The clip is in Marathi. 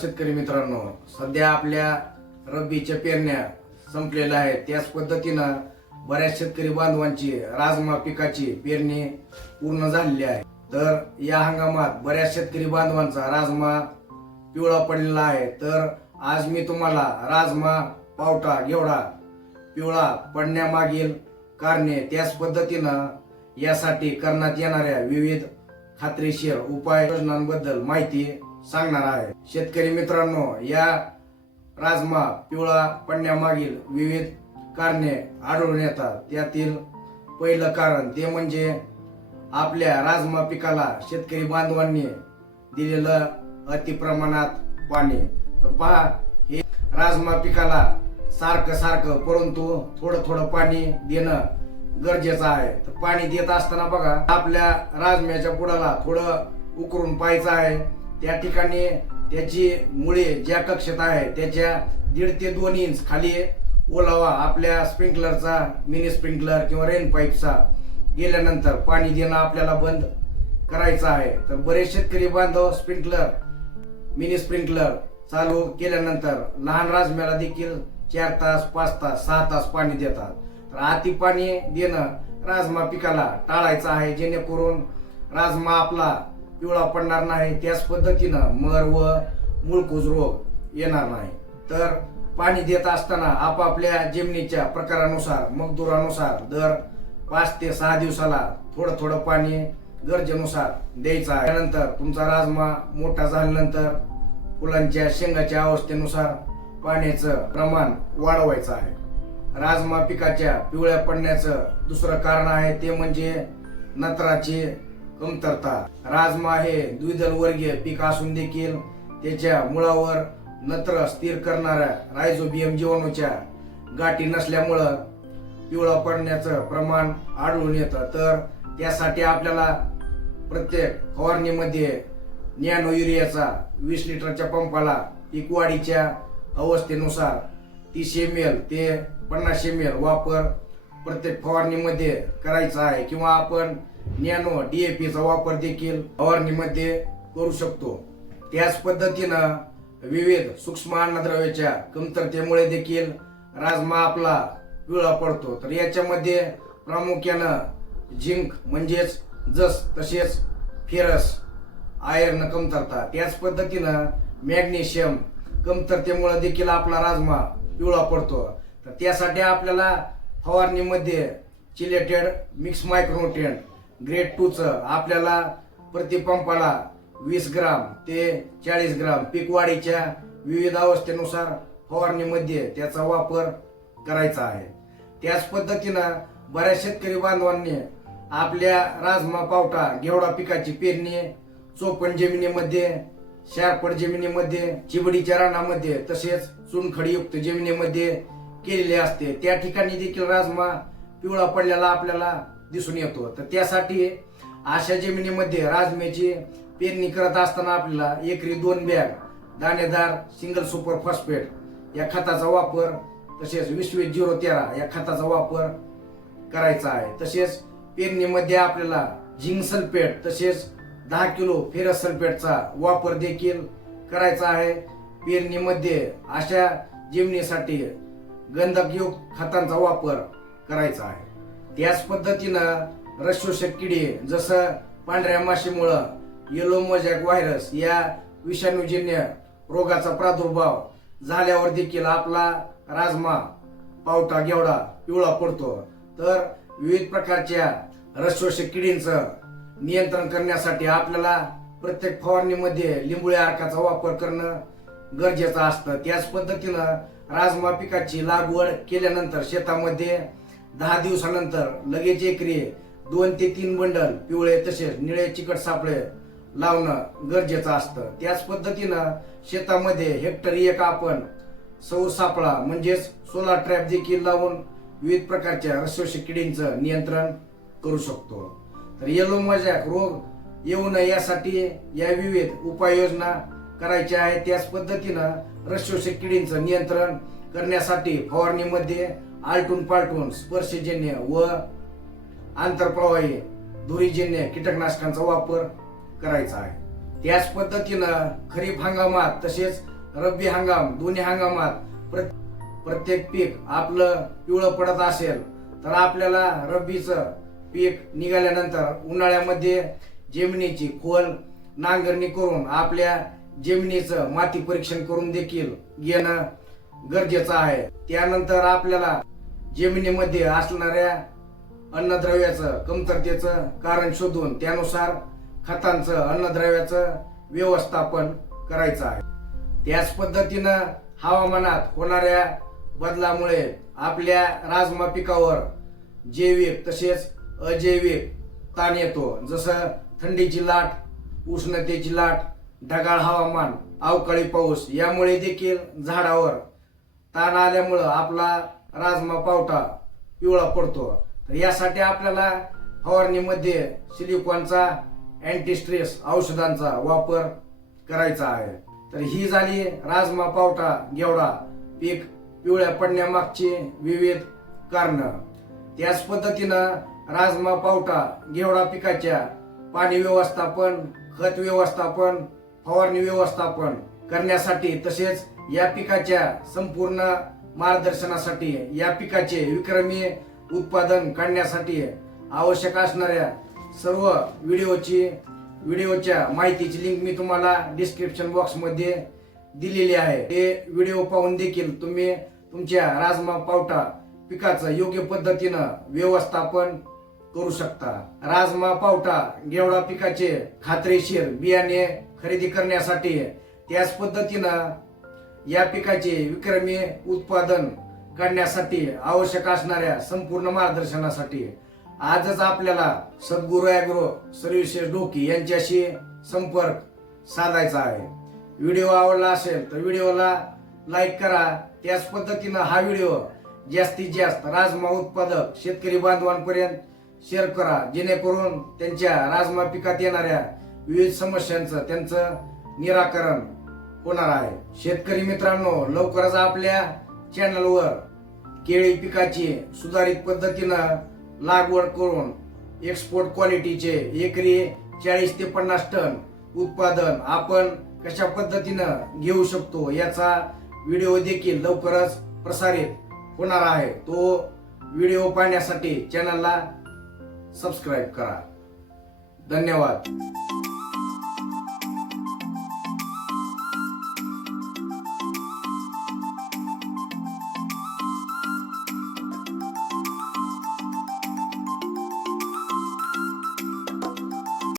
शेतकरी मित्रांनो सध्या आपल्या रब्बीच्या पेरण्या संपलेल्या आहेत. त्याच पद्धतीनं बऱ्याच शेतकरी बांधवांची राजमा पिकाची पेरणी पूर्ण झालेली आहे. तर या हंगामात बऱ्याच शेतकरी बांधवांचा राजमा पिवळा पडलेला आहे. तर आज मी तुम्हाला राजमा पावटा घेवडा पिवळा पडण्यामागील कारणे त्याच पद्धतीनं यासाठी करण्यात येणाऱ्या विविध खात्रीशीर उपाय योजनांबद्दल माहिती सांगणार आहे. शेतकरी मित्रांनो या राजमा पिवळा पडण्यामागील विविध कारणे आढळून येतात. त्यातील पहिलं कारण ते म्हणजे आपल्या राजमा पिकाला शेतकरी बांधवांनी दिलेलं अतिप्रमाणात पाणी. तर पहा हे राजमा पिकाला सारखं सारखं परंतु थोडं थोडं पाणी देणं गरजेचं आहे. तर पाणी देत असताना बघा आपल्या राजम्याच्या पुढाला थोडं उकरून पाहायचं आहे. त्या ठिकाणी त्याची मुळे ज्या कक्षेत आहे त्याच्या दीड ते दोन इंच खाली ओलावा आपल्या स्प्रिंकलरचा मिनी स्प्रिंकलर किंवा रेन पाईपचा गेल्यानंतर पाणी देणं आपल्याला बंद करायचं आहे. तर बरेच शेतकरी बांधव स्प्रिंकलर मिनी स्प्रिंकलर चालू केल्यानंतर लहान राजम्याला देखील चार तास पाच तास सहा तास पाणी देतात. तर अति पाणी देणं राजमा पिकाला टाळायचं आहे जेणेकरून राजमा आपला पिवळा पडणार नाही त्याच पद्धतीनं मर व मुळकूज रोग येणार नाही. तर पाणी देत असताना आपापल्या जमिनीच्या प्रकारानुसार मगदुरानुसार दर पाच ते सहा दिवसाला थोडं थोडं पाणी गरजेनुसार द्यायचा त्यानंतर तुमचा राजमा मोठा झाल्यानंतर फुलांच्या शेंगाच्या अवस्थेनुसार पाण्याचं प्रमाण वाढवायचं आहे. राजमा पिकाच्या पिवळ्या पडण्याचं दुसरं कारण आहे ते म्हणजे नत्राची कमतरता राजमा हे द्विदल वर्गीय पीक असून देखील त्याच्या मुळावर नत्र स्थिर करणाऱ्या रायझोबियम जीवाणूच्या गाठी नसल्यामुळं पिवळा पडण्याचं प्रमाण आढळून येतं. तर त्यासाठी आपल्याला प्रत्येक फवारणीमध्ये नॅनो युरियाचा वीस लिटरच्या पंपाला पीक वाढीच्या अवस्थेनुसार तीस एम एल ते पन्नास एम एल वापर प्रत्येक फवारणीमध्ये करायचा आहे. किंवा आपण नॅनो डीएपीचा वापर देखील फवारणीमध्ये करू शकतो. त्याच पद्धतीनं विविध सूक्ष्म अन्नद्रव्याच्या कमतरतेमुळे देखील राजमा आपला पिवळा पडतो. तर याच्यामध्ये प्रामुख्यानं झिंक म्हणजेच जस तसेच फेरस आयर्न कमतरता. त्याच पद्धतीनं मॅग्नेशियम कमतरतेमुळे देखील आपला राजमा पिवळा पडतो. तर त्यासाठी आपल्याला फवारणीमध्ये चिलेटेड मिक्स मायक्रोन्युट्रिएंट ग्रेड टूचं आपल्याला प्रतिपंपाला वीस ग्राम ते चाळीस ग्राम पीक वाढीच्या विविध अवस्थेनुसार फवारणीमध्ये त्याचा वापर करायचा आहे. त्याच पद्धतीनं बऱ्याच शेतकरी बांधवांनी आपल्या राजमा पावटा घेवडा पिकाची पेरणी चोपण जमिनीमध्ये शारपड जमिनीमध्ये चिबडीच्या रानामध्ये तसेच चुनखडीयुक्त जमिनीमध्ये केलेले असते. त्या ठिकाणी देखील राजमा पिवळा पडलेला आपल्याला दिसून येतो. तर त्यासाठी अशा जमिनीमध्ये राजम्याची पेरणी करत असताना आपल्याला एकरी दोन बॅग दाणेदार सिंगल सुपर फॉस्फेट या खताचा वापर तसेच विश्वे झिरो तेरा या खताचा वापर करायचा आहे. तसेच पेरणीमध्ये आपल्याला झिंक सल्फेट तसेच दहा किलो फेरस सल्फेटचा वापर देखील करायचा आहे. पेरणीमध्ये अशा जमिनीसाठी गंधकयुक्त खतांचा वापर करायचा आहे. त्याच पद्धतीनं रसशोषक किडे जसं पांढऱ्या माशीमुळं येलो मोजॅक व्हायरस या विषाणूजन्य रोगाचा प्रादुर्भाव झाल्यावर देखील आपला राजमा पावटा गेवडा पिवळा पडतो. तर विविध प्रकारच्या रसशोषक किडींचं नियंत्रण करण्यासाठी आपल्याला प्रत्येक फवारणीमध्ये लिंबुळ्या अर्काचा वापर करणं गरजेचं असतं. त्याच पद्धतीनं राजमा पिकाची लागवड केल्यानंतर शेतामध्ये दहा दिवसानंतर लगेच एकरी दोन ते तीन बंडल पिवळे तसेच निळे चिकट सापळे लावणं गरजेचं असतं. त्याच पद्धतीनं शेतामध्ये हेक्टर एक आपण सौर सापळा म्हणजेच सोलार ट्रॅप देखील लावून विविध प्रकारच्या रस्वशी किडींचं नियंत्रण करू शकतो. तर येलो मजाक रोग येऊ नये यासाठी या विविध उपाययोजना करायच्या आहेत. त्याच पद्धतीनं रस्वशी किडींचं नियंत्रण करण्यासाठी फवारणीमध्ये आलटून पालटून स्पर्शजन्य व आंतरप्रवाही धुरीजन्य कीटकनाशकांचा वापर करायचा आहे. त्याच पद्धतीनं खरीप हंगामात तसेच रब्बी हंगाम दोन्ही हंगामात प्र- प्रत्येक पीक आपलं पिवळं पडत असेल तर आपल्याला रब्बीचं पीक निघाल्यानंतर उन्हाळ्यामध्ये जमिनीची खोल नांगरणी करून आपल्या जमिनीचं माती परीक्षण करून देखील घेणं गरजेचं आहे. त्यानंतर आपल्याला जमिनीमध्ये असणाऱ्या अन्नद्रव्याचं कमतरतेचं कारण शोधून त्यानुसार खतांचं अन्नद्रव्याचं व्यवस्थापन करायचं आहे. त्याच पद्धतीनं हवामानात होणाऱ्या बदलामुळे आपल्या राजमा पिकावर जैविक तसेच अजैविक ताण येतो. जसं थंडीची लाट उष्णतेची लाट ढगाळ हवामान अवकाळी पाऊस यामुळे देखील झाडावर ताण आल्यामुळं आपला राजमा पावटा पिवळा पडतो. तर यासाठी आपल्याला फवारणीमध्ये सिलिकॉनचा अँटीस्ट्रेस औषधांचा वापर करायचा आहे. तर ही झाली राजमा पावटा गेवडा पीक पिवळ्या पडण्यामागची विविध कारणं. त्याच पद्धतीनं राजमा पावटा घेवडा पिकाच्या पाणी व्यवस्थापन खत व्यवस्थापन फवारणी व्यवस्थापन करण्यासाठी तसेच या पिकाच्या संपूर्ण मार्गदर्शनासाठी या पिकाचे विक्रमी उत्पादन काढण्यासाठी आवश्यक असणाऱ्या सर्व व्हिडिओची व्हिडिओच्या माहितीची लिंक मी तुम्हाला डिस्क्रिप्शन बॉक्समध्ये दिलेली आहे. ते व्हिडिओ पाहून देखील तुम्ही तुमच्या राजमा पावटा पिकाचं योग्य पद्धतीनं व्यवस्थापन करू शकता. राजमा पावटा गेवडा पिकाचे खात्रीशीर बियाणे खरेदी करण्यासाठी त्याच पद्धतीनं या पिकाचे विक्रमी उत्पादन काढण्यासाठी आवश्यक असणाऱ्या संपूर्ण मार्गदर्शनासाठी आजच आपल्याला सद्गुरू अॅग्रो सर्विसेस डोकी यांच्याशी संपर्क साधायचा आहे. व्हिडिओ आवडला असेल तर व्हिडिओला लाईक करा. त्याच पद्धतीनं हा व्हिडिओ जास्तीत जास्त राजमा उत्पादक शेतकरी बांधवांपर्यंत शेअर करा. जेणेकरून त्यांच्या राजमा पिकात येणाऱ्या विविध समस्यांचं त्यांचं निराकरण होणार आहे. शेतकरी मित्रांनो लवकरच आपल्या चॅनलवर केळी पिकाची सुधारित पद्धतीनं लागवड करून एक्सपोर्ट क्वालिटीचे एकरी चाळीस ते पन्नास टन उत्पादन आपण कशा पद्धतीनं घेऊ शकतो याचा व्हिडिओ देखील लवकरच प्रसारित होणार आहे. तो व्हिडिओ पाहण्यासाठी चॅनलला सबस्क्राईब करा. धन्यवाद.